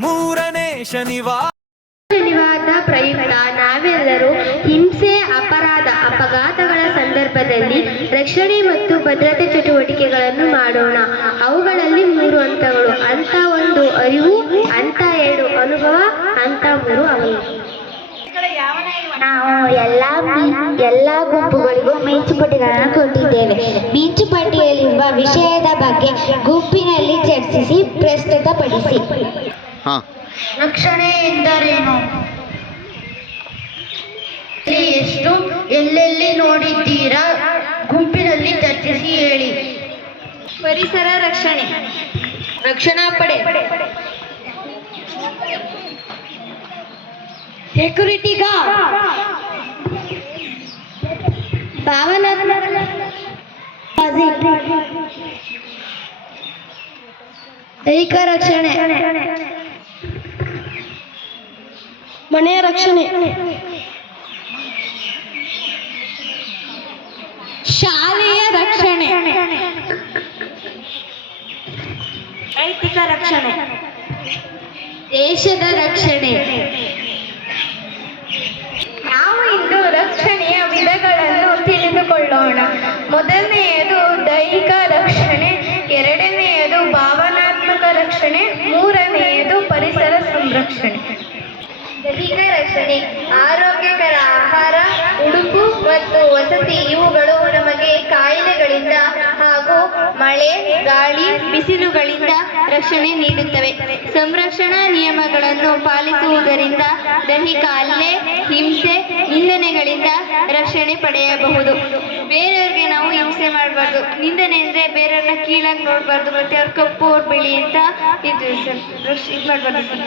ಮೂರನೇ ಶನಿವಾರದ ಪ್ರಯುಕ್ತ ನಾವೆಲ್ಲರೂ ಹಿಂಸೆ, ಅಪರಾಧ, ಅಪಘಾತಗಳ ಸಂದರ್ಭದಲ್ಲಿ ರಕ್ಷಣೆ ಮತ್ತು ಭದ್ರತೆ ಚಟುವಟಿಕೆಗಳನ್ನು ಮಾಡೋಣ. ಅವುಗಳಲ್ಲಿ 3 ಹಂತಗಳು: ಹಂತ 1 ಅರಿವು, ಹಂತ 2 ಅನುಭವ, ಹಂತ 3 ಅವಲೋಕನ. ನಾವು ಎಲ್ಲ ಗುಂಪುಗಳಿಗೂ ಮಿಂಚುಪಟ್ಟಿಗಳನ್ನು ಕೊಟ್ಟಿದ್ದೇವೆ. ಮಿಂಚುಪಟ್ಟಿಯಲ್ಲಿರುವ ವಿಷಯದ ಬಗ್ಗೆ ಗುಂಪಿನಲ್ಲಿ ಚರ್ಚಿಸಿ ಪ್ರಸ್ತುತಪಡಿಸಿ. ರಕ್ಷಣೆ ಎಂದರೇನು? ಎಷ್ಟು, ಎಲ್ಲೆಲ್ಲಿ ನೋಡಿದ್ದೀರಾ? ಗುಂಪಿನಲ್ಲಿ ಚರ್ಚಿಸಿ ಹೇಳಿ. ಪರಿಸರ ರಕ್ಷಣೆ, ರಕ್ಷಣಾ ಪಡೆ, ಸೆಕ್ಯೂರಿಟಿ ಗಾರ್ಡ್, ಭಾವನಾತ್ಮಕ, ದೈಹಿಕ ರಕ್ಷಣೆ, ಮನೆಯ ರಕ್ಷಣೆ, ಶಾಲೆಯ ರಕ್ಷಣೆ, ನೈತಿಕ ರಕ್ಷಣೆ, ದೇಶದ ರಕ್ಷಣೆ. ನಾವು ಇಂದು ರಕ್ಷಣೆಯ ವಿಧಗಳನ್ನು ತಿಳಿದುಕೊಳ್ಳೋಣ. ಮೊದಲನೆಯದು ದೈಹಿಕ ರಕ್ಷಣೆ, ಎರಡನೆಯದು ಭಾವನಾತ್ಮಕ ರಕ್ಷಣೆ, ಮೂರನೆಯದು ಪರಿಸರ ಸಂರಕ್ಷಣೆ. ದೈಹಿಕ ರಕ್ಷಣೆ: ಆರೋಗ್ಯಕರ ಆಹಾರ, ಉಡುಪು ಮತ್ತು ವಸತಿ ಇವುಗಳು ನಮಗೆ ಕಾಯಿಲೆಗಳಿಂದ ಹಾಗೂ ಮಳೆ, ಗಾಳಿ, ಬಿಸಿಲುಗಳಿಂದ ರಕ್ಷಣೆ ನೀಡುತ್ತವೆ. ಸಂರಕ್ಷಣಾ ನಿಯಮಗಳನ್ನು ಪಾಲಿಸುವುದರಿಂದ ದೈಹಿಕ ಹಲ್ಲೆ, ಹಿಂಸೆ, ನಿಂದನೆಗಳಿಂದ ರಕ್ಷಣೆ ಪಡೆಯಬಹುದು. ಬೇರೆಯವ್ರಿಗೆ ನಾವು ಹಿಂಸೆ ಮಾಡಬಾರ್ದು. ನಿಂದನೆ ಅಂದರೆ ಬೇರೆಯವ್ರನ್ನ ಕೀಳಾಗಿ ನೋಡಬಾರ್ದು, ಮತ್ತೆ ಅವ್ರ ಕಪ್ಪು ಅವ್ರ ಬಿಳಿ ಅಂತ ಇದು ಮಾಡಬಾರ್ದು ಸರ್.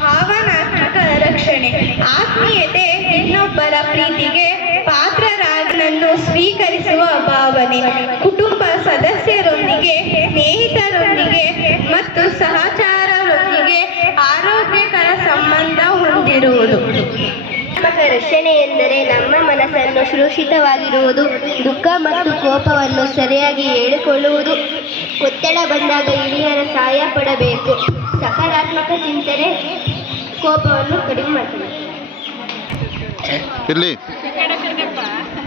ಭಾವನಾತ್ಮಕ ರಕ್ಷಣೆ: ಆತ್ಮೀಯತೆ, ಇನ್ನೊಬ್ಬರ ಪ್ರೀತಿಗೆ ಪಾತ್ರರಾಗನನ್ನು ಸ್ವೀಕರಿಸುವ ಭಾವನೆ, ಕುಟುಂಬ ಸದಸ್ಯರೊಂದಿಗೆ, ಸ್ನೇಹಿತರೊಂದಿಗೆ ಮತ್ತು ಸಹಚರರೊಂದಿಗೆ ಆರೋಗ್ಯಕರ ಸಂಬಂಧ ಹೊಂದಿರುವುದು. ರಕ್ಷಣೆ ಎಂದರೆ ನಮ್ಮ ಮನಸ್ಸನ್ನು ಸುರಕ್ಷಿತವಾಗಿರುವುದು, ದುಃಖ ಮತ್ತು ಕೋಪವನ್ನು ಸರಿಯಾಗಿ ಹೇಳಿಕೊಳ್ಳುವುದು, ಒತ್ತಡ ಬಂದಾಗ ಹಿರಿಯರ ಸಹಾಯ ಪಡಬೇಕು, ಸಕಾರಾತ್ಮಕ ಚಿಂತನೆ ಕೋಪವನ್ನು ಕಡಿಮೆ ಮಾಡ್ತದೆ.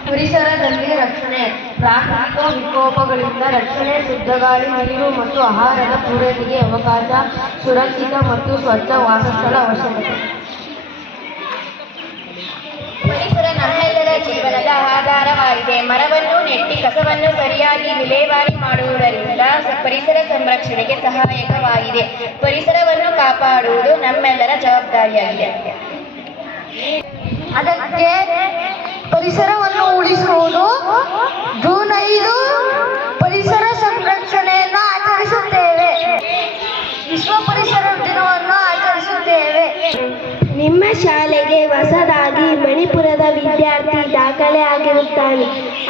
ಪರಿಸರದಲ್ಲಿ ರಕ್ಷಣೆ: ಪ್ರಾಕೃತಿಕ ವಿಕೋಪಗಳಿಂದ ರಕ್ಷಣೆ, ಶುದ್ಧ ಗಾಳಿ, ನೀರು ಮತ್ತು ಆಹಾರದ ಪೂರೈಕೆಗೆ ಅವಕಾಶ, ಸುರಕ್ಷಿತ ಮತ್ತು ಸ್ವಚ್ಛ ವಾಸಸ್ಥಳ ಅವಶ್ಯಕತೆ. ಪರಿಸರ ನಮ್ಮೆಲ್ಲರ ಜೀವನದ ಆಧಾರವಾಗಿದೆ. ಮರವನ್ನು ನೆಟ್ಟಿ ಕಸವನ್ನು ಸರಿಯಾಗಿ ವಿಲೇವಾರಿ ಮಾಡುವುದರಿಂದ ಪರಿಸರ ಸಂರಕ್ಷಣೆಗೆ ಸಹಾಯಕವಾಗಿದೆ. ಪರಿಸರವನ್ನು ಕಾಪಾಡುವುದು ನಮ್ಮೆಲ್ಲರ ಜವಾಬ್ದಾರಿಯಾಗಿದೆ. ಅದಕ್ಕೆ ಪರಿಸರವನ್ನು ಉಳಿಸುವುದು ಜೂನ್ 5 ಪರಿಸರ ಸಂರಕ್ಷಣೆಯನ್ನು ಆಚರಿಸುತ್ತೇವೆ. ವಿಶ್ವ ಪರಿಸರ ದಿನವನ್ನು ಆಚರಿಸುತ್ತೇವೆ. ನಿಮ್ಮ ಶಾಲೆಗೆ ಹೊಸದಾಗಿ ಮಣಿಪುರದ ವಿದ್ಯಾರ್ಥಿ ದಾಖಲೆ ಆಗಿರುತ್ತಾನೆ.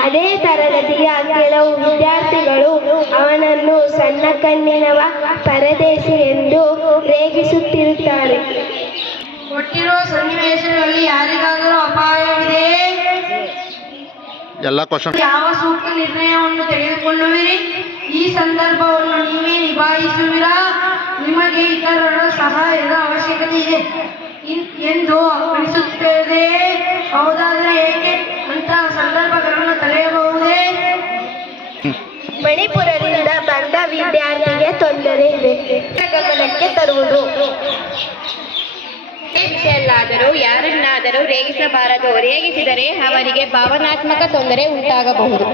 ಅದೇ ತರಗತಿಯ ಕೆಲವು ವಿದ್ಯಾರ್ಥಿಗಳು ಅವನನ್ನು ಸಣ್ಣ ಕಣ್ಣಿನವ, ಪರದೇಶಿ ಎಂದು ರೇಗಿಸುತ್ತಿರುತ್ತಾರೆ. ಕೊಟ್ಟಿರುವ ಸನ್ನಿವೇಶಗಳಲ್ಲಿ ಯಾರಿಗಾದರೂ ಅಪಾಯವಿದೆ? ಯಾವ ಸೂಕ್ತ ನಿರ್ಣಯವನ್ನು ತೆಗೆದುಕೊಳ್ಳುವಿರಿ? ಈ ಸಂದರ್ಭವನ್ನು ನೀವೇ ನಿಭಾಯಿಸುವಿರಾ? ನಿಮಗೆ ಇತರರ ಸಹಾಯದ ಅವಶ್ಯಕತೆ ಇದೆ ಎಂದು ಅನಿಸುತ್ತದೆ. ಹೌದಾದರೆ ಏಕೆ? ಅಂತಹ ಸಂದರ್ಭಗಳನ್ನು ತಡೆಯಬಹುದೇ? ಮಣಿಪುರದಿಂದ ಬಂದ ವಿದ್ಯಾರ್ಥಿಗೆ ತೊಂದರೆ ಇದೆ, ಗಮನಕ್ಕೆ ತರುವುದು. ವಿಷಯಲ್ಲಾದರೂ ಯಾರನ್ನಾದರೂ ರೇಗಿಸಬಾರದು. ರೇಗಿಸಿದರೆ ಅವರಿಗೆ ಭಾವನಾತ್ಮಕ ತೊಂದರೆ ಉಂಟಾಗಬಹುದು.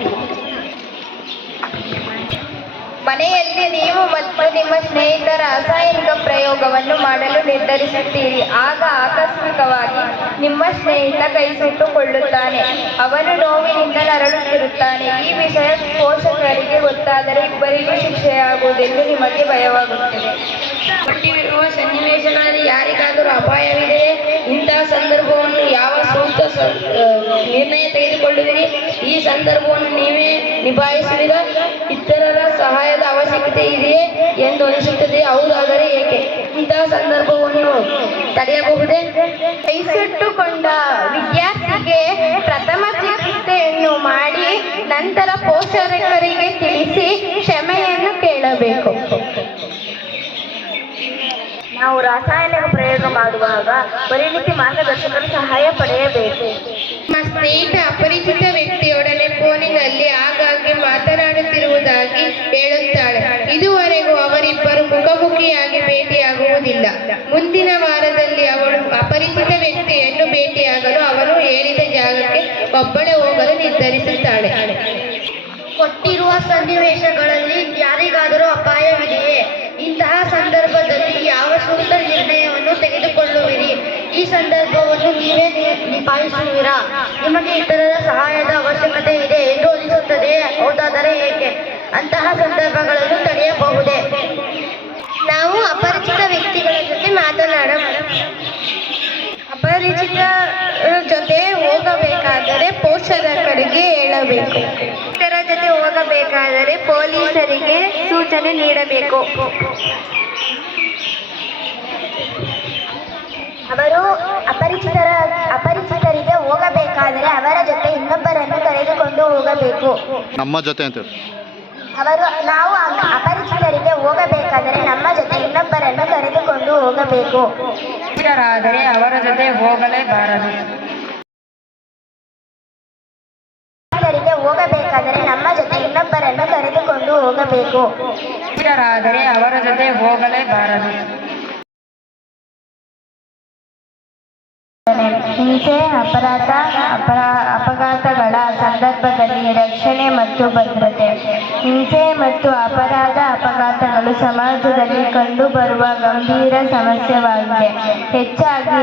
ಮನೆಯಲ್ಲಿ ನೀವು ಮತ್ತು ನಿಮ್ಮ ಸ್ನೇಹಿತರ ರಾಸಾಯನಿಕ ಪ್ರಯೋಗವನ್ನು ಮಾಡಲು ನಿರ್ಧರಿಸುತ್ತೀರಿ. ಆಗ ಆಕಸ್ಮಿಕವಾಗಿ ನಿಮ್ಮ ಸ್ನೇಹಿತ ಕೈ ಸುಟ್ಟುಕೊಳ್ಳುತ್ತಾನೆ. ಅವನು ನೋವಿನಿಂದ ನರಳುತ್ತಿರುತ್ತಾನೆ. ಈ ವಿಷಯ ಪೋಷಕರಿಗೆ ಗೊತ್ತಾದರೆ ಇಬ್ಬರಿಗೂ ಶಿಕ್ಷೆಯಾಗುವುದೆಂದು ನಿಮಗೆ ಭಯವಾಗುತ್ತದೆ. ಕೊಟ್ಟಿರುವ ಸನ್ನಿವೇಶಗಳಲ್ಲಿ ಯಾರಿಗಾದರೂ ಅಪಾಯವಿದೆ? ಇಂತಹ ಸಂದರ್ಭವನ್ನು ಯಾವ ಸೂಕ್ತ ನಿರ್ಣಯ ತೆಗೆದುಕೊಳ್ಳುವಿರಿ? ಈ ಸಂದರ್ಭವನ್ನು ನೀವೇ ನಿಭಾಯಿಸುವಿರಾ? ಇತರರ ಸಹಾಯದ ಅವಶ್ಯಕತೆ ಇದೆಯೇ ಎಂದು ಅನಿಸುತ್ತದೆ. ಹೌದಾದರೆ ಏಕೆ? ಇಂತಹ ಸಂದರ್ಭವನ್ನು ತಡೆಯಬಹುದೇ? ಕೈಸುಟ್ಟುಕೊಂಡ ವಿದ್ಯಾರ್ಥಿಗೆ ಪ್ರಥಮ ಚಿಕಿತ್ಸೆಯನ್ನು ಮಾಡಿ ನಂತರ ಪೋಷಕರಿಗೆ ತಿಳಿಸಿ ಕ್ಷಮೆಯನ್ನು ಕೇಳಬೇಕು. ನಾವು ರಾಸಾಯನಿಕ ಪ್ರಯೋಗ ಮಾಡುವಾಗ ಪರಿಣಿತಿ ಮಾರ್ಗದರ್ಶಕರ ಸಹಾಯ ಪಡೆಯಬೇಕು. ನಮ್ಮ ಸ್ನೇಹಿತ ಅಪರಿಚಿತ ವ್ಯಕ್ತಿಯೊಡನೆ ಫೋನಿನಲ್ಲಿ ಆಗಾಗ್ಗೆ ಮಾತನಾಡುತ್ತಿರುವುದಾಗಿ ಹೇಳುತ್ತಾಳೆ. ಇದುವರೆಗೂ ಅವರಿಬ್ಬರು ಮುಖಾಮುಖಿಯಾಗಿ ಭೇಟಿಯಾಗುವುದಿಲ್ಲ. ಮುಂದಿನ ವಾರದಲ್ಲಿ ಅವಳು ಅಪರಿಚಿತ ವ್ಯಕ್ತಿಯನ್ನು ಭೇಟಿಯಾಗಲು ಅವನು ಹೇಳಿದ ಜಾಗಕ್ಕೆ ಒಬ್ಬಳೇ ಹೋಗಲು ನಿರ್ಧರಿಸುತ್ತಾಳೆ. ಕೊಟ್ಟಿರುವ ಸನ್ನಿವೇಶಗಳಲ್ಲಿ ಯಾರಿಗಾದರೂ ಅಪಾಯವಿದೆಯೇ? ಇಂತಹ ಸಂದರ್ಭದಲ್ಲಿ ಯಾವ ಸೂಕ್ತ ನಿರ್ಣಯವನ್ನು ತೆಗೆದುಕೊಳ್ಳುವಿರಿ? ಈ ಸಂದರ್ಭವನ್ನು ನೀವೇ ನಿಭಾಯಿಸುವಿರಾ? ನಿಮಗೆ ಇತರರ ಸಹಾಯದ ಅವಶ್ಯಕತೆ ಇದೆ ಎಂದು ಅನಿಸುತ್ತದೆಯೇ? ಹೌದಾದರೆ ಏಕೆ? ಅಂತಹ ಸಂದರ್ಭಗಳನ್ನು ತಡೆಯಬಹುದೇ? ನಾವು ಅಪರಿಚಿತ ವ್ಯಕ್ತಿಗಳ ಜೊತೆ ಅಪರಿಚಿತರ ಜೊತೆ ಹೋಗಬೇಕಾದರೆ ಪೋಷಕರಿಗೆ ಹೇಳಬೇಕು. ಇತರ ಜೊತೆ ಹೋಗಬೇಕಾದರೆ ಪೊಲೀಸರಿಗೆ ಸೂಚನೆ ನೀಡಬೇಕು. ಅವರು ಅಪರಿಚಿತರಿಗೆ ಹೋಗಬೇಕಾದರೆ ಅವರ ಜೊತೆ ಇನ್ನೊಬ್ಬರನ್ನು ಕರೆದುಕೊಂಡು ಹೋಗಬೇಕು. ನಮ್ಮ ಜೊತೆ ಅಂತ ನಾವು ಅಪರಿಚಿತರಿಗೆ ಹೋಗಬೇಕಾದರೆ ನಮ್ಮ ಜೊತೆ ಇನ್ನೊಬ್ಬರನ್ನು ಕರೆದುಕೊಂಡು ಹೋಗಬೇಕು. ಆದರೆ ಅವರ ಜೊತೆ ಹೋಗಲೇಬಾರದು. ಹೋಗಬೇಕಾದರೆ ನಮ್ಮ ಜೊತೆ ಇನ್ನೊಬ್ಬರನ್ನು ಕರೆದುಕೊಂಡು ಹೋಗಬೇಕು. ಆದರೆ ಅವರ ಜೊತೆ ಹೋಗಲೇಬಾರದು. ಹಿಂಸೆ, ಅಪಘಾತಗಳ ಸಂದರ್ಭದಲ್ಲಿ ರಕ್ಷಣೆ ಮತ್ತು ಭದ್ರತೆ. ಹಿಂಸೆ ಮತ್ತು ಅಪಘಾತಗಳು ಸಮಾಜದಲ್ಲಿ ಕಂಡುಬರುವ ಗಂಭೀರ ಸಮಸ್ಯೆಯಾಗಿದೆ. ಹೆಚ್ಚಾಗಿ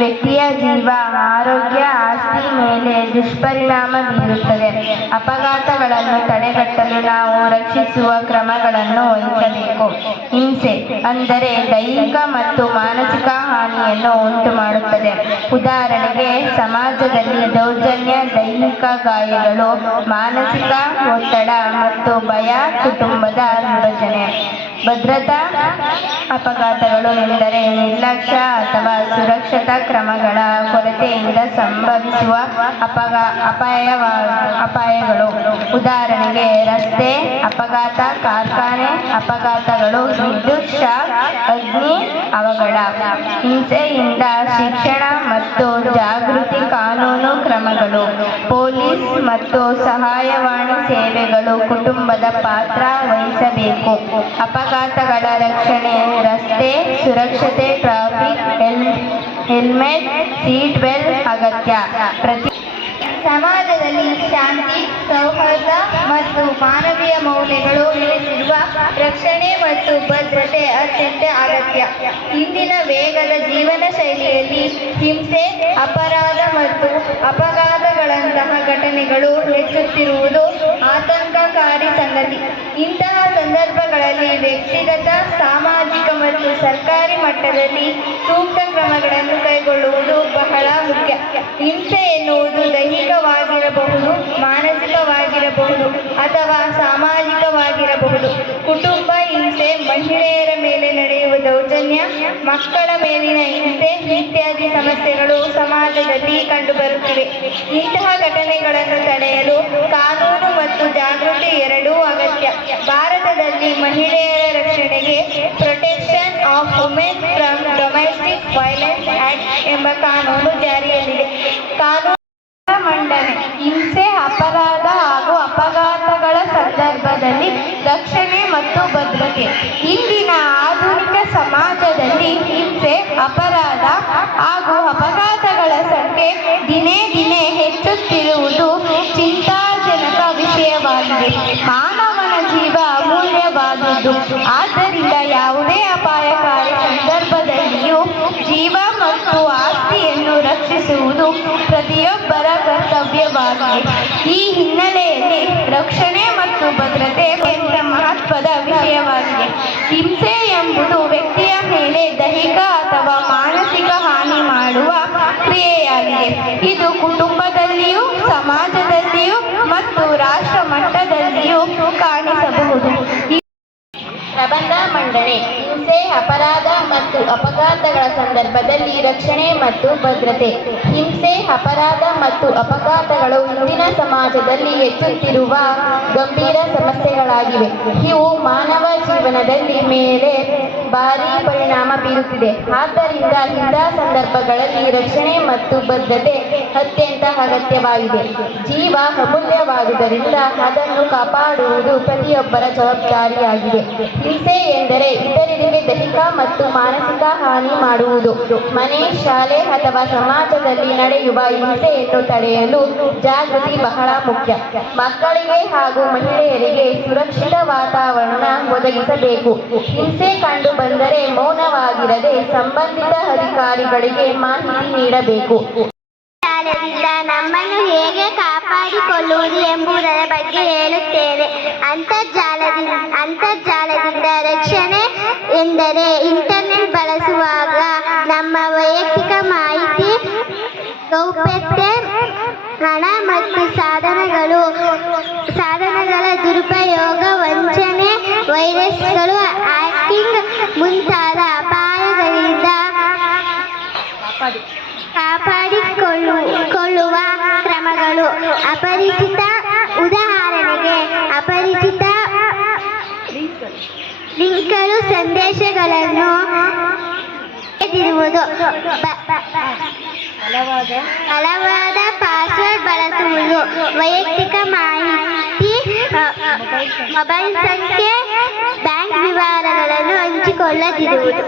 ವ್ಯಕ್ತಿಯ ಜೀವ, ಆರೋಗ್ಯ, ಆಸ್ತಿ ಮೇಲೆ ದುಷ್ಪರಿಣಾಮ ಬೀರುತ್ತದೆ. ಅಪಘಾತಗಳನ್ನು ತಡೆಗಟ್ಟಲು ನಾವು ರಕ್ಷಿಸುವ ಕ್ರಮಗಳನ್ನು ವಹಿಸಬೇಕು. ಹಿಂಸೆ ಅಂದರೆ ದೈಹಿಕ ಮತ್ತು ಮಾನಸಿಕ ಹಾನಿಯನ್ನು ಉಂಟು ಮಾಡುತ್ತದೆ. ಉದಾಹರಣೆಗೆ, ಸಮಾಜದಲ್ಲಿ ದೌರ್ಜನ್ಯ, ದೈಹಿಕ ಗಾಯಗಳು, ಮಾನಸಿಕ ಒತ್ತಡ ಮತ್ತು ಭಯ, ಕುಟುಂಬದ ವಿಭಜನೆ. ಭದ್ರತಾ ಅಪಘಾತಗಳು ಎಂದರೆ ನಿರ್ಲಕ್ಷ್ಯ ಅಥವಾ ಸುರಕ್ಷತಾ ಕ್ರಮಗಳ ಕೊರತೆಯಿಂದ ಸಂಭವಿಸುವ ಅಪಾಯಗಳು. ಉದಾಹರಣೆಗೆ, ರಸ್ತೆ ಅಪಘಾತ, ಕಾರ್ಖಾನೆ ಅಪಘಾತಗಳು, ವಿದ್ಯುತ್ ಶಾಕ್, ಅಗ್ನಿ ಅವಘಡ. ಹಿಂಸೆಯಿಂದ ಶಿಕ್ಷಣ ಮತ್ತು ಜಾಗೃತಿ ಕಾನೂನು ಕ್ರಮಗಳು. ಪೊಲೀಸ್ ಮತ್ತು ಸಹಾಯವಾಣಿ ಸೇವೆಗಳು ಕುಟುಂಬದ ಪಾತ್ರ ವಹಿಸಬೇಕು. ಅಪಘಾತಗಳ ರಕ್ಷಣೆ, ರಸ್ತೆ ಸುರಕ್ಷತೆ, ಟ್ರಾಫಿಕ್ ಹೆಲ್ಮೆಟ್, ಸೀಟ್ ಬೆಲ್ಟ್ ಅಗತ್ಯ. ಸಮಾಜದಲ್ಲಿ ಶಾಂತಿ, ಸೌಹಾರ್ದ ಮತ್ತು ಮಾನವೀಯ ಮೌಲ್ಯಗಳು ನೆಲೆಸಿರುವ ರಕ್ಷಣೆ ಮತ್ತು ಭದ್ರತೆ ಅತ್ಯಂತ ಅಗತ್ಯ. ಇಂದಿನ ವೇಗದ ಜೀವನ ಶೈಲಿಯಲ್ಲಿ ಹಿಂಸೆ, ಅಪರಾಧ ಮತ್ತು ಅಪಘಾತಗಳಂತಹ ಘಟನೆಗಳು ಹೆಚ್ಚುತ್ತಿರುವುದು ಆತಂಕಕಾರಿ ಸಂಗತಿ. ಇಂತಹ ಸಂದರ್ಭಗಳಲ್ಲಿ ವ್ಯಕ್ತಿಗತ, ಸಾಮಾಜಿಕ ಮತ್ತು ಸರ್ಕಾರಿ ಮಟ್ಟದಲ್ಲಿ ಸೂಕ್ತ ಕ್ರಮಗಳನ್ನು ಕೈಗೊಳ್ಳುವುದು ಬಹಳ ಮುಖ್ಯ. ಹಿಂಸೆ ಎನ್ನುವುದು ದೈಹಿಕವಾಗಿರಬಹುದು, ಮಾನಸಿಕವಾಗಿರಬಹುದು ಅಥವಾ ಸಾಮಾಜಿಕವಾಗಿರಬಹುದು. ಕುಟುಂಬ ಹಿಂಸೆ, ಮಹಿಳೆಯರ ಮೇಲೆ ನಡೆಯುವ ದೌರ್ಜನ್ಯ, ಮಕ್ಕಳ ಮೇಲಿನ ಹಿಂಸೆ ಇತ್ಯಾದಿ ಸಮಸ್ಯೆಗಳು ಸಮಾಜದಲ್ಲಿ ಕಂಡುಬರುತ್ತಿವೆ. ಇಂತಹ ಘಟನೆಗಳನ್ನು ತಡೆಯಲು ಕಾನೂನು ಮತ್ತು ಜಾಗೃತಿ ಎರಡೂ ಅಗತ್ಯ. ಭಾರತದಲ್ಲಿ ಮಹಿಳೆಯರ ರಕ್ಷಣೆಗೆ protection of women from domestic violence act ಎಂಬ ಕಾನೂನು ಜಾರಿಯಲ್ಲಿದೆ. ಕಾನೂನು ಮಂಡನೆ. ಹಿಂಸೆ, ಅಪರಾಧ ಹಾಗೂ ಅಪಘಾತಗಳ ಸಂದರ್ಭದಲ್ಲಿ ರಕ್ಷಣೆ ಮತ್ತು ಭದ್ರತೆ. ಇಂದಿನ ಆಧುನಿಕ ಸಮಾಜದಲ್ಲಿ ಹಿಂಸೆ, ಅಪರಾಧ ಹಾಗೂ ಅಪಘಾತಗಳ ಸಂಖ್ಯೆ ದಿನೇ ದಿನೇ ಹೆಚ್ಚುತ್ತಿರುವುದು ಚಿಂತಾಜನಕ ವಿಷಯವಾಗಿದೆ. ಮಾನವನ ಜೀವ ಅಮೂಲ್ಯವಾದುದು. ಆದ್ದರಿಂದ ಯಾವುದೇ ಅಪಾಯಕಾರಿ ಸಂದರ್ಭದಲ್ಲಿಯೂ ಜೀವ ಮತ್ತು ಆಸ್ತಿಯನ್ನು ರಕ್ಷಿಸುವುದು ಪ್ರತಿಯೊಬ್ಬರ ಕರ್ತವ್ಯವಾಗಿದೆ. ಈ ಹಿನ್ನೆಲೆಯಲ್ಲಿ ರಕ್ಷಣೆ ಮತ್ತು ಭದ್ರತೆ ಅತ್ಯಂತ ಮಹತ್ವದ ವಿಷಯವಾಗಿದೆ. ಹಿಂಸೆ ಎಂಬುದು ವ್ಯಕ್ತಿಯ ಮೇಲೆ ದೈಹಿಕ ಅಥವಾ ಮಾನಸಿಕ ಹಾನಿ ಮಾಡುವ ಕ್ರಿಯೆಯಾಗಿದೆ. ಇದು ಕುಟುಂಬದಲ್ಲಿಯೂ, ಸಮಾಜದಲ್ಲಿಯೂ ಮತ್ತು ರಾಷ್ಟ್ರ ಮಟ್ಟದಲ್ಲಿಯೂ ಕಾಣಿಸಬಹುದು. ಪ್ರಬಂಧ ಮಂಡನೆ. ಹಿಂಸೆ, ಅಪರಾಧ ಮತ್ತು ಅಪಘಾತಗಳ ಸಂದರ್ಭದಲ್ಲಿ ರಕ್ಷಣೆ ಮತ್ತು ಭದ್ರತೆ. ಹಿಂಸೆ, ಅಪರಾಧ ಮತ್ತು ಅಪಘಾತಗಳು ಇಂದಿನ ಸಮಾಜದಲ್ಲಿ ಹೆಚ್ಚುತ್ತಿರುವ ಗಂಭೀರ ಸಮಸ್ಯೆಗಳಾಗಿವೆ. ಇವು ಮಾನವ ಜೀವನದಲ್ಲಿ ಮೇಲೆ ಭಾರೀ ಪರಿಣಾಮ ಬೀರುತ್ತಿದೆ. ಆದ್ದರಿಂದ ಇಂತಹ ಸಂದರ್ಭಗಳಲ್ಲಿ ರಕ್ಷಣೆ ಮತ್ತು ಭದ್ರತೆ ಅತ್ಯಂತ ಅಗತ್ಯವಾಗಿದೆ. ಜೀವ ಅಮೂಲ್ಯವಾದುದರಿಂದ ಅದನ್ನು ಕಾಪಾಡುವುದು ಪ್ರತಿಯೊಬ್ಬರ ಜವಾಬ್ದಾರಿಯಾಗಿದೆ. ಹಿಂಸೆ ಎಂದರೆ ಇತರರಿಗೆ ದೈಹಿಕ ಮತ್ತು ಮಾನಸಿಕ ಹಾನಿ ಮಾಡುವುದು. ಮನೆ, ಶಾಲೆ ಅಥವಾ ಸಮಾಜದಲ್ಲಿ ನಡೆಯುವ ಹಿಂಸೆಯನ್ನು ತಡೆಯಲು ಜಾಗೃತಿ ಬಹಳ ಮುಖ್ಯ. ಮಕ್ಕಳಿಗೆ ಹಾಗೂ ಮಹಿಳೆಯರಿಗೆ ಸುರಕ್ಷಿತ ವಾತಾವರಣ ಒದಗಿಸಬೇಕು. ಹಿಂಸೆ ಕಂಡು ಬಂದರೆ ಮೌನವಾಗಿರದೆ ಸಂಬಂಧಿತ ಅಧಿಕಾರಿಗಳಿಗೆ ಮಾಹಿತಿ ನೀಡಬೇಕು. ಜಾಲದಿಂದ ನಮ್ಮನ್ನು ಹೇಗೆ ಕಾಪಾಡಿಕೊಳ್ಳುವುದು ಎಂಬುದರ ಬಗ್ಗೆ ಹೇಳುತ್ತೇವೆ. ಅಂತರ್ಜಾಲದಿಂದ ರಕ್ಷಣೆ ಎಂದರೆ ಇಂಟರ್ನೆಟ್ ಬಳಸುವಾಗ ನಮ್ಮ ವೈಯಕ್ತಿಕ ಮಾಹಿತಿ, ಗೌಪ್ಯತೆ, ಹಣ ಮತ್ತು ಸಾಧನಗಳ ದುರುಪಯೋಗ, ವಂಚನೆ, ವೈರಸ್ಗಳು, ಹ್ಯಾಕಿಂಗ್ ಮುಂತಾದ ಅಪಾಯಗಳಿಂದ ಕಾಪಾಡಿಕೊಳ್ಳುವ ಕ್ರಮಗಳು. ಉದಾಹರಣೆಗೆ ಅಪರಿಚಿತ ಲಿಂಕ್ಗಳು, ಸಂದೇಶಗಳನ್ನು ಎದಿರುವುದು, ಬಲವಾದ ಪಾಸ್ವರ್ಡ್ ಬಳಸುವುದು, ವೈಯಕ್ತಿಕ ಮಾಹಿತಿ, ಮೊಬೈಲ್ ಸಂಖ್ಯೆ, ಬ್ಯಾಂಕ್ ವಿವರಗಳನ್ನು ಹಂಚಿಕೊಳ್ಳದಿರುವುದು.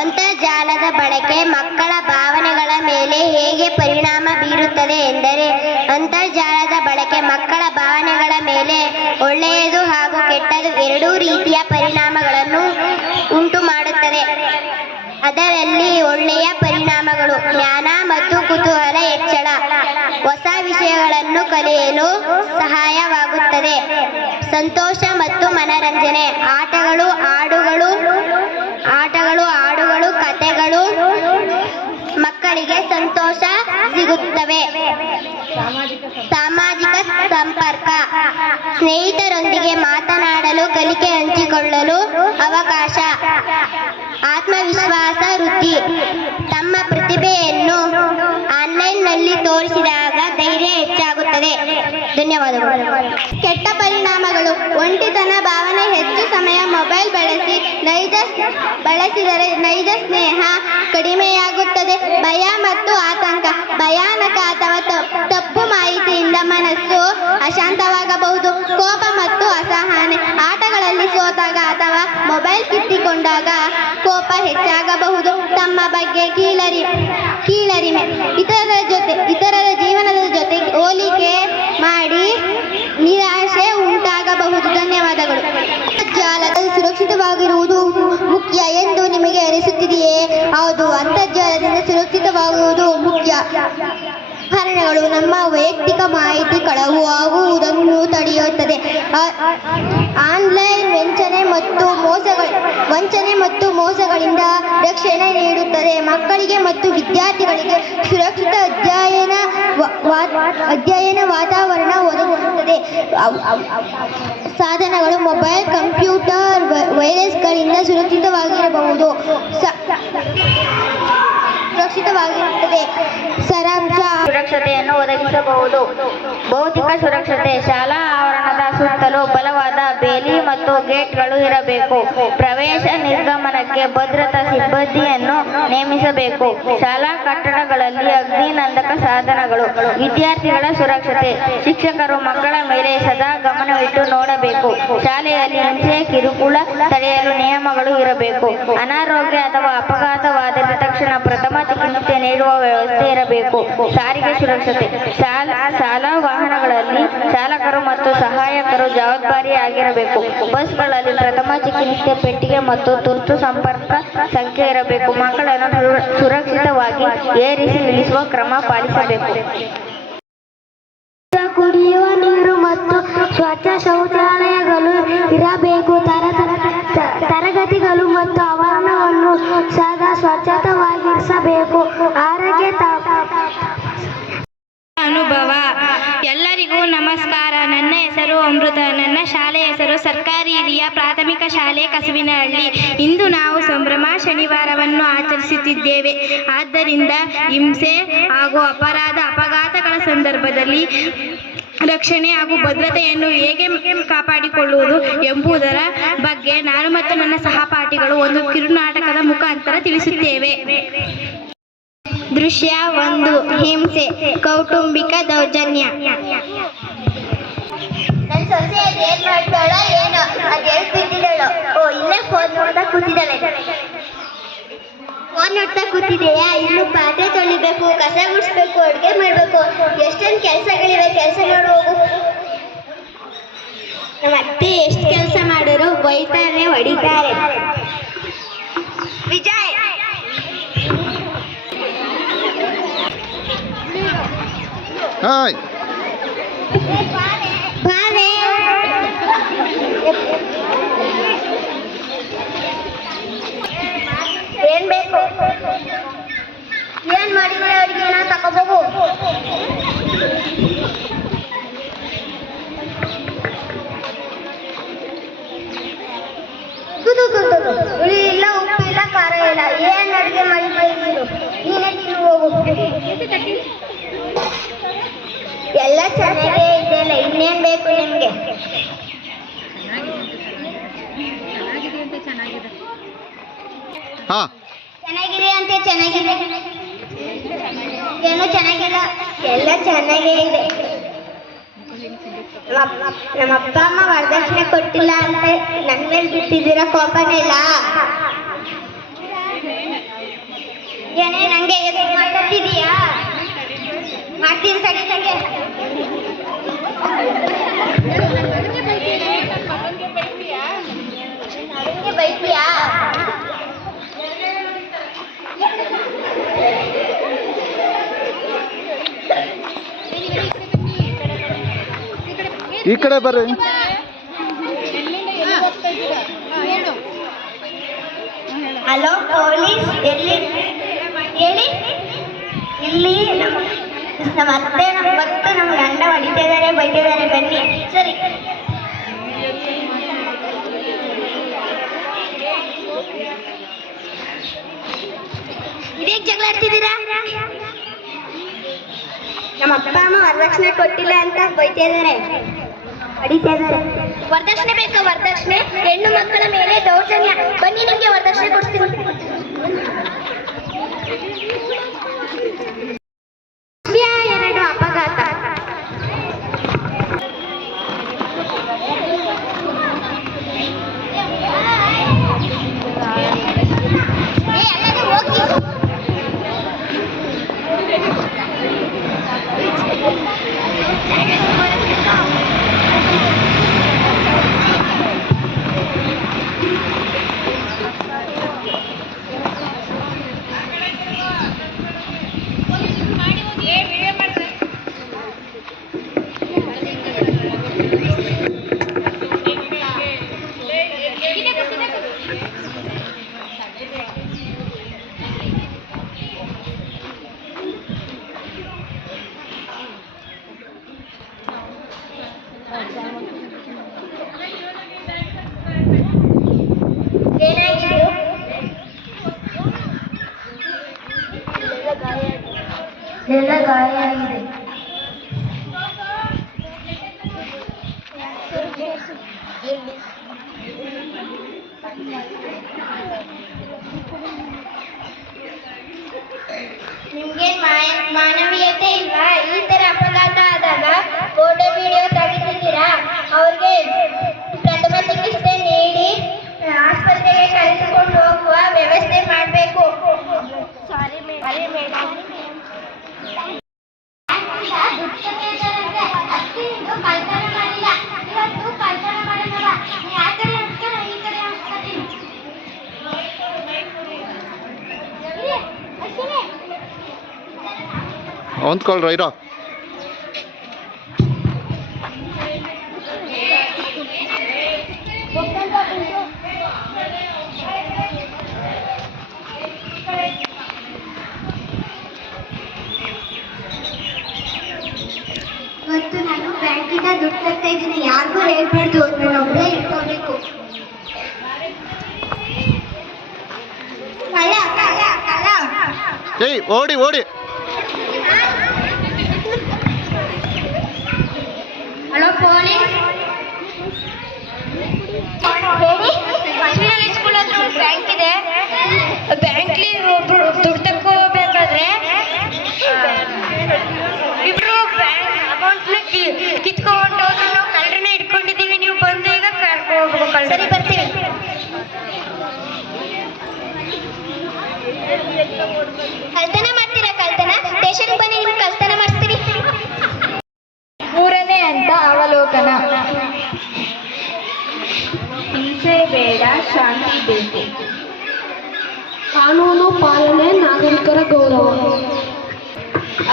ಅಂತರ್ಜಾಲದ ಬಳಕೆ ಮಕ್ಕಳ ಭಾವನೆಗಳ ಮೇಲೆ ಹೇಗೆ ಪರಿಣಾಮ ಬೀರುತ್ತದೆ ಎಂದರೆ, ಅಂತರ್ಜಾಲದ ಬಳಕೆ ಮಕ್ಕಳ ಭಾವನೆಗಳ ಮೇಲೆ ಒಳ್ಳೆಯದು ಹಾಗೂ ಕೆಟ್ಟದು ಎರಡೂ ರೀತಿಯ ಪರಿಣಾಮಗಳನ್ನು ಉಂಟು ಮಾಡುತ್ತದೆ. ಅದರಲ್ಲಿ ಒಳ್ಳೆಯ ಪರಿಣಾಮಗಳು: ಜ್ಞಾನ ಮತ್ತು ಕುತೂಹಲ ಹೆಚ್ಚಳ, ಹೊಸ ವಿಷಯಗಳನ್ನು ಕಲಿಯಲು ಸಹಾಯವಾಗುತ್ತದೆ, ಸಂತೋಷ ಮತ್ತು ಮನರಂಜನೆ, ಆಟಗಳು, ಹಾಡುಗಳು, ಕಥೆಗಳು, ಮಕ್ಕಳಿಗೆ ಸಂತೋಷ ಸಿಗುತ್ತವೆ. ಸಾಮಾಜಿಕ ಸಂಪರ್ಕ, ಸ್ನೇಹಿತರೊಂದಿಗೆ ಮಾತನಾಡಲು, ಕಲಿಕೆ ಹಂಚಿಕೊಳ್ಳಲು ಅವಕಾಶ, ಆತ್ಮವಿಶ್ವಾಸ ವೃದ್ಧಿ, ತಮ್ಮ ಪ್ರತಿಭೆಯನ್ನು ಆನ್ಲೈನ್ನಲ್ಲಿ ತೋರಿಸಿದಾಗ ಧೈರ್ಯ ಹೆಚ್ಚಾಗುತ್ತದೆ. ಧನ್ಯವಾದಗಳು. ಕೆಟ್ಟ ಪರಿಣಾಮಗಳು: ಒಂಟಿತನ ಭಾವನೆ, ಹೆಚ್ಚು ಸಮಯ ಮೊಬೈಲ್ ಬಳಸಿದರೆ ನೈಜ ಸ್ನೇಹ ಕಡಿಮೆಯಾಗುತ್ತದೆ, ಭಯ ಮತ್ತು ಆತಂಕ, ಭಯಾನಕ ಅಥವಾ ತಪ್ಪು ಮಾಹಿತಿಯಿಂದ ಮನಸ್ಸು ಅಶಾಂತವಾಗಬಹುದು, ಕೋಪ ಮತ್ತು ಅಸಹನೆ, ಆಟಗಳಲ್ಲಿ ಸೋತಾಗ ಅಥವಾ ಮೊಬೈಲ್ ಕಿತ್ತಿಕೊಂಡಾಗ ಕೋಪ ಹೆಚ್ಚಾಗಬಹುದು, ತಮ್ಮ ಬಗ್ಗೆ ಕೀಳರಿಮೆ, ಇತರರ ಜೀವನದ ಜೊತೆ ಹೋಲಿಕೆ ಮಾಡಿ ನಿರಾಶೆ ಉಂಟಾಗಬಹುದು. ಧನ್ಯವಾದಗಳು. ಅಂತರ್ಜಾಲದಲ್ಲಿ ಸುರಕ್ಷಿತವಾಗಿರುವುದು ಮುಖ್ಯ ಎಂದು ನಿಮಗೆ ಅನಿಸುತ್ತಿದೆಯೇ? ಹೌದು, ಅಂತರ್ಜಾಲದಿಂದ ಸುರಕ್ಷಿತವಾಗುವುದು ಮುಖ್ಯ. ಕಾರಣಗಳು: ನಮ್ಮ ವೈಯಕ್ತಿಕ ಮಾಹಿತಿ ಕಳವು ಆಗುವುದನ್ನು ತಡೆಯುತ್ತದೆ. ಆನ್ಲೈನ್ ವಂಚನೆ ಮತ್ತು ಮೋಸಗಳಿಂದ ರಕ್ಷಣೆ ನೀಡುತ್ತದೆ. ಮಕ್ಕಳಿಗೆ ಮತ್ತು ವಿದ್ಯಾರ್ಥಿಗಳಿಗೆ ಸುರಕ್ಷಿತ ಅಧ್ಯಯನ ವಾತಾವರಣ ಒದಗಿಸುತ್ತದೆ. ಸಾಧನಗಳು: ಮೊಬೈಲ್, ಕಂಪ್ಯೂಟರ್ ವೈರಸ್ಗಳಿಂದ ಸುರಕ್ಷಿತವಾಗಿರುತ್ತದೆ. ಸಾರಾಂಶ: ಸುರಕ್ಷತೆಯನ್ನು ಒದಗಿಸಬಹುದು. ಭೌತಿಕ ಸುರಕ್ಷತೆ: ಶಾಲಾ ಆವರಣದ ಸುತ್ತಲೂ ಬಲವಾದ ಬೇಲಿ ಮತ್ತು ಗೇಟ್ಗಳು ಇರಬೇಕು. ಪ್ರವೇಶ ನಿರ್ಗಮನಕ್ಕೆ ಭದ್ರತಾ ಸಿಬ್ಬಂದಿಯನ್ನು ನೇಮಿಸಬೇಕು. ಶಾಲಾ ಕಟ್ಟಡಗಳಲ್ಲಿ ಅಗ್ನಿನಂದಕ ಸಾಧನಗಳು. ವಿದ್ಯಾರ್ಥಿಗಳ ಸುರಕ್ಷತೆ: ಶಿಕ್ಷಕರು ಮಕ್ಕಳ ಮೇಲೆ ಸದಾ ಗಮನವಿಟ್ಟು ನೋಡಬೇಕು. ಶಾಲೆಯಲ್ಲಿ ಹಿಂಸೆ, ಕಿರುಕುಳ ತಡೆಯಲು ನಿಯಮಗಳು ಇರಬೇಕು. ಅನಾರೋಗ್ಯ ಅಥವಾ ಅಪಘಾತವಾದರೆ ತಕ್ಷಣ ಪ್ರಥಮ ಚಿಕಿತ್ಸೆ ನೀಡುವ ವ್ಯವಸ್ಥೆ ಇರಬೇಕು. ಸಾರಿಗೆ ಸುರಕ್ಷತೆ: ಶಾಲಾ ವಾಹನಗಳಲ್ಲಿ ಚಾಲಕರು ಮತ್ತು ಸಹಾಯಕರು ಜವಾಬ್ದಾರಿಯಾಗಿರಬೇಕು. ಬಸ್ಗಳಲ್ಲಿ ಪ್ರಥಮ ಚಿಕಿತ್ಸೆ ಪೆಟ್ಟಿಗೆ ಮತ್ತು ತುರ್ತು ಸಂಪರ್ಕ ಸಂಖ್ಯೆ ಇರಬೇಕು. ಮಕ್ಕಳನ್ನು ಸುರಕ್ಷಿತವಾಗಿ ಏರಿಸಿ ಇಳಿಸುವ ಕ್ರಮ ಪಾಲಿಸಬೇಕು. ಕುಡಿಯುವ ನೀರು ಮತ್ತು ಸ್ವಚ್ಛ ಶೌಚಾಲಯಗಳು ಇರಬೇಕು. ತರಗತಿಗಳು ಮತ್ತು ಆವರಣವನ್ನು ಸದಾ ಸ್ವಚ್ಛವಾಗಿರಿಸಬೇಕು. ಆರೋಗ್ಯ ಅನುಭವ. ಎಲ್ಲರಿಗೂ ನಮಸ್ಕಾರ. ನನ್ನ ಹೆಸರು ಅಮೃತ. ನನ್ನ ಶಾಲೆಯ ಹೆಸರು ಸರ್ಕಾರಿ ಹಿರಿಯ ಪ್ರಾಥಮಿಕ ಶಾಲೆ ಕಸುವಿನಹಳ್ಳಿ. ಇಂದು ನಾವು ಸಂಭ್ರಮ ಶನಿವಾರವನ್ನು ಆಚರಿಸುತ್ತಿದ್ದೇವೆ. ಆದ್ದರಿಂದ ಹಿಂಸೆ ಹಾಗೂ ಅಪಘಾತಗಳ ಸಂದರ್ಭದಲ್ಲಿ ರಕ್ಷಣೆ ಹಾಗೂ ಭದ್ರತೆಯನ್ನು ಹೇಗೆ ಕಾಪಾಡಿಕೊಳ್ಳುವುದು ಎಂಬುದರ ಬಗ್ಗೆ ನಾನು ಮತ್ತು ನನ್ನ ಸಹಪಾಠಿಗಳು ಒಂದು ಕಿರುನಾಟಕದ ಮುಖಾಂತರ ತಿಳಿಸುತ್ತೇವೆ. ದೃಶ್ಯ 1 ಹಿಂಸೆ ಕೌಟುಂಬಿಕ ದೌರ್ಜನ್ಯ. ನನ್ನ ಸೊಸೆ ಅದೇನ್ ಮಾಡ್ತಾಳೋ ಏನೋ, ಅದೇನ್ ಬಿದ್ದಿದ್ದಾಳೋ. ಓ ಇಲ್ಲೇ ಫೋನ್ ನೋಡ್ತಾ ಕೂತಿದ್ದಾಳೆ. ಫೋನ್ ನೋಡ್ತಾ ಕೂತಿದೆಯಾ? ಇನ್ನು ಪಾತ್ರೆ ತೊಳಿಬೇಕು, ಕಸ ಗುಡಿಸ್ಬೇಕು, ಅಡುಗೆ ಮಾಡ್ಬೇಕು, ಎಷ್ಟೊಂದು ಕೆಲಸಗಳಿವೆ. ಕೆಲಸ ಮಾಡು ಹೋಗು. ನಮ್ಮ ಅತ್ತೆ ಎಷ್ಟು ಕೆಲಸ ಮಾಡಿದ್ರು ಬೈತಾರೆ, ಹೊಡಿತಾರೆ. ವಿಜಯ್ ಹಾಯ್ ಬಾವೆ ಏನ್ ಬೇಕು? ಏನ್ ಮಾಡಿದ್ರೆ ಅಡುಗೆ ಏನೋ ತಗೋಬೇಕು. ಹುಳಿ ಇಲ್ಲ, ಉಪ್ಪು ಇಲ್ಲ, ಖಾರ ಇಲ್ಲ. ಏನ್ ಅಡುಗೆ ಮಾಡಿದ್ರೆ ನೀನೇ ತಿನ್ನು ಹೋಗು. ಎಲ್ಲ ಚೆನ್ನಾಗೇ ಇದೆಯಲ್ಲ, ಇನ್ನೇನ್ ಬೇಕು ನಿಮ್ಗೆ? ಹಾ ಚೆನ್ನಾಗಿದೆ ಅಂತೆ. ಚೆನ್ನಾಗಿದೆ ಏನು ಚೆನ್ನಾಗಿಲ್ಲ, ಎಲ್ಲ ಚೆನ್ನಾಗೇ ಇದೆ. ನಮ್ಮ ಅಪ್ಪ ಅಮ್ಮ ವರದಕ್ಷಿಣೆ ಕೊಟ್ಟಿಲ್ಲ ಅಂತ ನನ್ ಮೇಲೆ ಬಿಟ್ಟಿದ್ದೀರಾ? ಕೋಪನೇ ಇಲ್ಲ ಏನೇ? ನಂಗೆ ಮಾತಾಡ್ತಿದೀಯಾ? ಮಾಡ್ತೀನಿ ತಡಿ. ನಂಗೆ ಬೈತೀಯಾ? ಈ ಕಡೆ ಬರ್ರಿ. ಹಲೋ ಪೊಲೀಸ್, ಎಲ್ಲಿ ಹೇಳಿ? ಇಲ್ಲಿ ನಮ್ಮ ಅತ್ತೆ ಮತ್ತು ನಮ್ಮ ಗಂಡ ಹೊಡಿತಿದ್ದಾರೆ, ಬೈತಿದ್ದಾರೆ. ಬನ್ನಿ. ಸರಿ. ಇದೇಕ್ ಜಗಳ ಆಡ್ತಿದ್ದೀರಾ? ನಮ್ಮ ಅಪ್ಪ ಅಮ್ಮ ವರದಕ್ಷಿಣೆ ಕೊಟ್ಟಿಲ್ಲ ಅಂತ ಬೈತಿದ್ದಾರೆ, ಹೊಡಿತಿದ್ದಾರೆ. ವರದಕ್ಷಿಣೆ ಬೇಕಾ? ವರದಕ್ಷಿಣೆ ಹೆಣ್ಣು ಮಕ್ಕಳ ಮೇಲೆ ದೌರ್ಜನ್ಯ. ಬನ್ನಿ, ನಿಮ್ಗೆ ವರದಕ್ಷಿಣೆ ಕೊಡ್ತೀನಿ. ಎರಡು ಅಪಘಾತ. ಏನಾಗಿದೆ? ಎಲ್ಲ ಗಾಯ ಆಗಿದೆ. ನಿಮ್ಗೆ ಮಾನವೀಯತೆ ಇಲ್ವಾ? ಈ ತರ ಅಪಘಾತ ಆದಾಗ ಫೋಟೋ ವಿಡಿಯೋ ತೆಗಿತಿದ್ದೀರಾ? ಅವ್ರಿಗೆ ಪ್ರಥಮ ಚಿಕಿತ್ಸೆ ನೀಡಿ ಆಸ್ಪತ್ರೆಗೆ ಕರೆದುಕೊಂಡು ಹೋಗುವ ವ್ಯವಸ್ಥೆ ಮಾಡಬೇಕು. ಹೊಂದ್ಕೊಳ್ರ ಇರೋ. ಇವತ್ತು ನಾನು ಬ್ಯಾಂಕಿಂದ ದುಡ್ಡು ತರ್ತಾ ಇದ್ದೀನಿ. ಯಾರಿಗೂ ಹೇಳ್ಬಾರ್ದು, ನಾನು ಒಬ್ಬರೇ ಇಟ್ಕೋಬೇಕು. ಏಯ್ ಓಡಿ ಓಡಿ. ಕಿತ್ಕೊಂಡು ನಾವು ಕಳ್ಳರನ್ನ ಇಟ್ಕೊಂಡಿದ್ದೀವಿ, ನೀವು ಬಂದು ಈಗ ಕರ್ಕೊಂಡು ಹೋಗ್ಬೇಕು. ಸರಿ ಬರ್ತೀವಿ. ಕಳ್ತನ ಮಾಡ್ತೀರಾ? ಕಳ್ತನ ಸ್ಟೇಷನ್ ಬನ್ನಿ, ನಿಮ್ಗೆ ಕಳ್ತನ ಮಾಡಿಸ್ತೀರಿ. ಮೂರನೇ ಹಂತ ಅವಲೋಕನ. ಹಿಂಸೆ ಬೇಡ, ಶಾಂತಿ ಬೇಕು. ಕಾನೂನು ಪಾಲನೆ, ನಾಗರಿಕರ ಗೌರವ.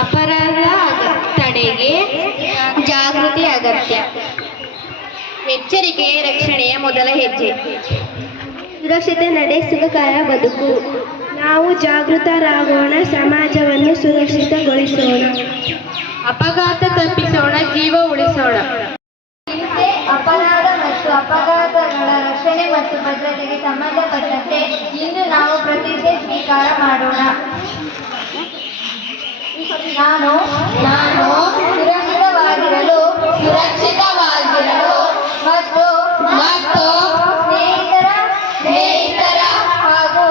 ಅಪರಾಧ ತಡೆಗೆ ಜಾಗೃತಿ ಅಗತ್ಯ. ಎಚ್ಚರಿಕೆ ರಕ್ಷಣೆಯ ಮೊದಲ ಹೆಜ್ಜೆ. ಸುರಕ್ಷಿತ ನಡೆ, ಸುಖಕರ ಬದುಕು. ನಾವು ಜಾಗೃತರಾಗೋಣ, ಸಮಾಜವನ್ನು ಸುರಕ್ಷಿತಗೊಳಿಸೋಣ. ಅಪಘಾತ ತಪ್ಪಿಸೋಣ, ಜೀವ ಉಳಿಸೋಣ. ಹಿಂಸೆ, ಅಪರಾಧ ಮತ್ತು ಅಪಘಾತಗಳ ರಕ್ಷಣೆ ಮತ್ತು ಭದ್ರತೆಗೆ ಸಂಬಂಧಪಟ್ಟಂತೆ ಇಂದು ನಾವು ಪ್ರತಿಜ್ಞೆ ಸ್ವೀಕಾರ ಮಾಡೋಣ. ನಾನು ಸುರಕ್ಷಿತವಾಗಿರಲು ಮತ್ತು ಸ್ನೇಹಿತರ ಹಾಗೂ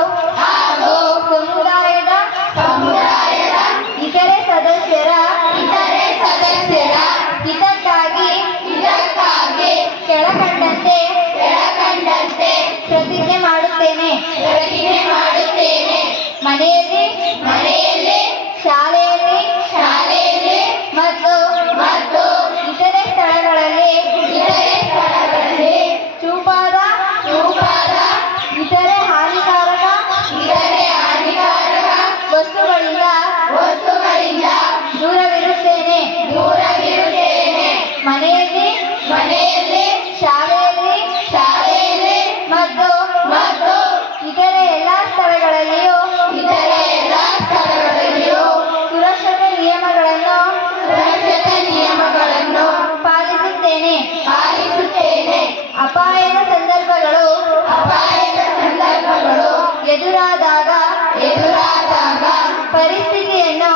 ಸಮುದಾಯದ ಇತರೆ ಸದಸ್ಯರ ಹಿತಕ್ಕಾಗಿ ಕೆಳಕಂಡಂತೆ ಪ್ರತಿಜ್ಞೆ ಮಾಡುತ್ತೇನೆ. ಮನೆಯಲ್ಲಿ, ಶಾಲೆಯಲ್ಲಿ ಮತ್ತು ಇತರೆ ಸ್ಥಳಗಳಲ್ಲಿ ಚೂಪಾದ ಇತರೆ ಹಾನಿಕಾರಕ ವಸ್ತುಗಳಿಂದ ದೂರವಿರುತ್ತೇನೆ. ಮನೆಯಲ್ಲಿ, ಶಾಲೆಯಲ್ಲಿ ಮತ್ತು ಇತರೆ ಎಲ್ಲ ಸ್ಥಳಗಳಲ್ಲಿಯೂ ಸುರಕ್ಷತೆ ನಿಯಮಗಳನ್ನು ಪಾಲಿಸುತ್ತೇನೆ. ಅಪಾಯದ ಸಂದರ್ಭಗಳು ಎದುರಾದಾಗ ಪರಿಸ್ಥಿತಿಯನ್ನು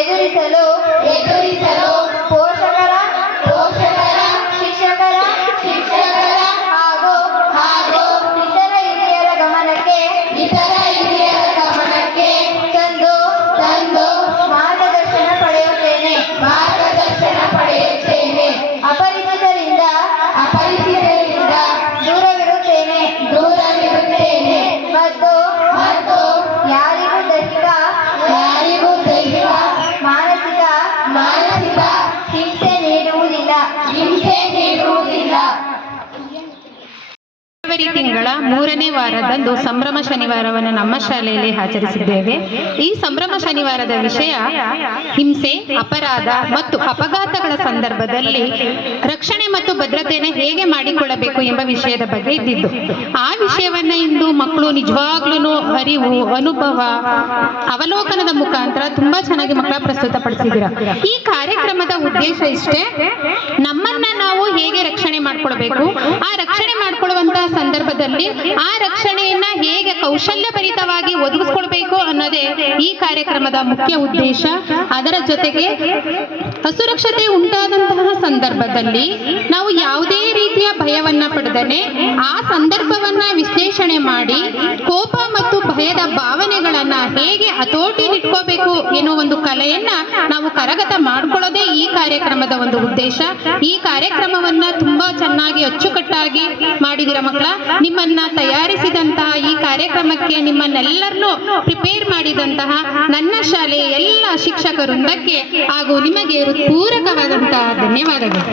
ಎದುರಿಸಲು ಪೋಷಕರ, ಶಿಕ್ಷಕರ ಹಾಗೂ ಇತರ ಹಿರಿಯರ ಗಮನಕ್ಕೆ ತಂದು ಮಾರ್ಗದರ್ಶನ ಪಡೆಯುತ್ತೇನೆ. ಅಪರಿಚಿತರಿಂದ ದೂರವಿರುತ್ತೇನೆ ಮತ್ತು ಯಾರಿಗೂ ದೈಹಿಕ ಮಾನಸಿಕ ಹಿಂಸೆ ನೀಡುವುದಿಲ್ಲ. ಫೆಬ್ರವರಿ ತಿಂಗಳ 3ನೇ ವಾರದಂದು ಸಂಭ್ರಮ ಶನಿವಾರವನ್ನು ನಮ್ಮ ಶಾಲೆಯಲ್ಲಿ ಆಚರಿಸಿದ್ದೇವೆ. ಈ ಸಂಭ್ರಮ ಶನಿವಾರದ ವಿಷಯ ಹಿಂಸೆ, ಅಪರಾಧ ಮತ್ತು ಅಪಘಾತಗಳ ಸಂದರ್ಭದಲ್ಲಿ ರಕ್ಷಣೆ ಮತ್ತು ಭದ್ರತೆಯನ್ನು ಹೇಗೆ ಮಾಡಿಕೊಳ್ಳಬೇಕು ಎಂಬ ವಿಷಯದ ಬಗ್ಗೆ ಇದ್ದಿದ್ದು. ಆ ವಿಷಯವನ್ನ ಇಂದು ಮಕ್ಕಳು ನಿಜವಾಗ್ಲೂ ಅರಿವು, ಅನುಭವ, ಅವಲೋಕನದ ಮುಖಾಂತರ ತುಂಬಾ ಚೆನ್ನಾಗಿ ಮಕ್ಕಳ ಪ್ರಸ್ತುತಪಡಿಸಿದ್ದೀರಾ. ಈ ಕಾರ್ಯಕ್ರಮದ ಉದ್ದೇಶ ಇಷ್ಟೇ, ನಮ್ಮನ್ನ ನಾವು ಹೇಗೆ ರಕ್ಷಣೆ ಮಾಡ್ಕೊಳ್ಬೇಕು, ಆ ರಕ್ಷಣೆ ಮಾಡ್ಕೊಳ್ಳುವಂತಹ ಸಂದರ್ಭದಲ್ಲಿ ಆ ರಕ್ಷಣೆಯನ್ನ ಹೇಗೆ ಕೌಶಲ್ಯಭರಿತವಾಗಿ ಒದಗಿಸ್ಕೊಳ್ಬೇಕು ಅನ್ನೋದೇ ಈ ಕಾರ್ಯಕ್ರಮದ ಮುಖ್ಯ ಉದ್ದೇಶ. ಅದರ ಜೊತೆಗೆ ಅಸುರಕ್ಷತೆ ಉಂಟಾದಂತಹ ಸಂದರ್ಭದಲ್ಲಿ ನಾವು ಯಾವುದೇ ರೀತಿಯ ಭಯವನ್ನ ಪಡೆದನೆ ಆ ಸಂದರ್ಭವನ್ನ ವಿಶ್ಲೇಷಣೆ ಮಾಡಿ ಕೋಪ ಮತ್ತು ಭಯದ ಭಾವನೆಗಳನ್ನ ಹೇಗೆ ಹತೋಟಿಲಿಟ್ಕೋಬೇಕು ಎನ್ನುವ ಒಂದು ಕಲೆಯನ್ನ ನಾವು ಕರಗತ ಮಾಡ್ಕೊಳ್ಳೋದೇ ಈ ಕಾರ್ಯಕ್ರಮದ ಒಂದು ಉದ್ದೇಶ. ಈ ಕಾರ್ಯಕ್ರಮವನ್ನ ತುಂಬಾ ಚೆನ್ನಾಗಿ ಅಚ್ಚುಕಟ್ಟಾಗಿ ಮಾಡಿದಿರ ಮಕ್ಕಳ. ನಿಮ್ಮನ್ನ ತಯಾರಿಸಿದಂತಹ ಈ ಕಾರ್ಯಕ್ರಮಕ್ಕೆ ನಿಮ್ಮನ್ನೆಲ್ಲರನ್ನೂ ಪ್ರಿಪೇರ್ ಮಾಡಿದಂತಹ ನನ್ನ ಶಾಲೆಯ ಎಲ್ಲ ಶಿಕ್ಷಕ ವೃಂದಕ್ಕೆ ಹಾಗೂ ನಿಮಗೆ ಪೂರಕವಾದಂತಹ ಧನ್ಯವಾದಗಳು.